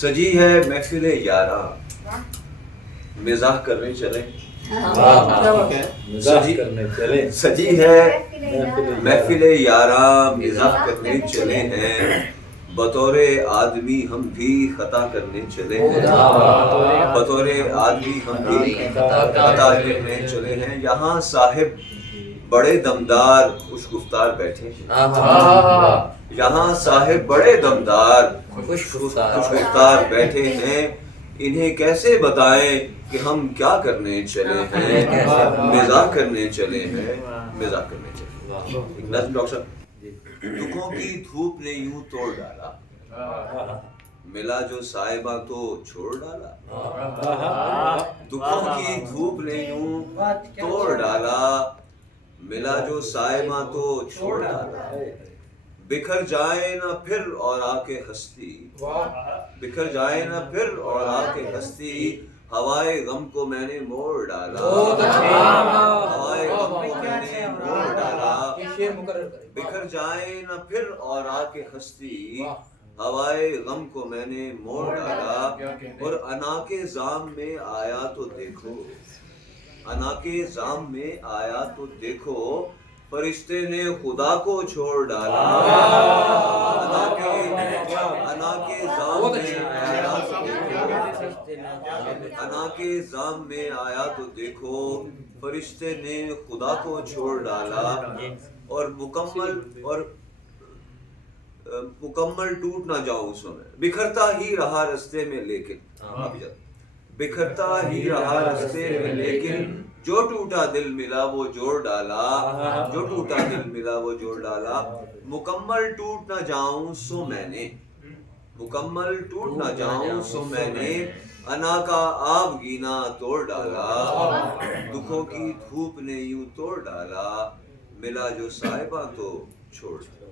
سجی ہے محفل یاراں مزاح کرنے چلیں. سجی ہے محفل یاراں مزاح کرنے چلے ہیں. بطور آدمی ہم بھی خطا کرنے چلے ہیں. بطور آدمی ہم بھی خطا کرنے چلے ہیں. یہاں صاحب بڑے دمدار خوش گفتار بیٹھے ہیں. یہاں صاحب بڑے دمدار خوش گفتار بیٹھے ہیں. انہیں کیسے بتائیں کہ ہم کیا کرنے چلے ہیں. مزاح کرنے چلے ہیں. مزاح کرنے چلے ہیں. ایک نظم ڈاکٹر صاحب. دکھوں کی دھوپ نے یوں توڑ ڈالا, ملا جو صاحبہ تو چھوڑ ڈالا. دکھوں کی دھوپ نے یوں توڑ ڈالا, ملا جو صاحبہ تو چھوڑ ڈالا. بکھر جائے نہ پھر اور آ کے ہستی, بکھر جائے نہ پھر اور آ کے ہستی. ہوائے غم کو میں نے موڑ ڈالا, ہوائے غم کو میں نے موڑ ڈالا. بکھر جائے نہ پھر اور آ کے ہستی, ہوائے غم کو میں نے موڑ ڈالا. اور انا کے زام میں آیا تو دیکھو, انا کے زام میں آیا تو دیکھو, فرشتے نے خدا کو چھوڑ ڈالا. انا کے زام میں آیا تو دیکھو, انا کے زام میں آیا تو دیکھو, فرشتے نے خدا کو چھوڑ ڈالا. اور مکمل ٹوٹ نہ جاؤں اس میں, بکھرتا ہی رہا رستے میں لیکن, بکھرتا ہی رہا رستے میں لیکن, جو ٹوٹا دل ملا وہ جوڑ ڈالا, جو ٹوٹا دل ملا وہ جوڑ ڈالا. مکمل ٹوٹ نہ جاؤں سو میں نے, مکمل ٹوٹ نہ جاؤں سو میں نے, انا کا آب گینا توڑ ڈالا. دکھوں کی دھوپ نے یوں توڑ ڈالا, ملا جو صاحبہ تو چھوڑ ڈالا.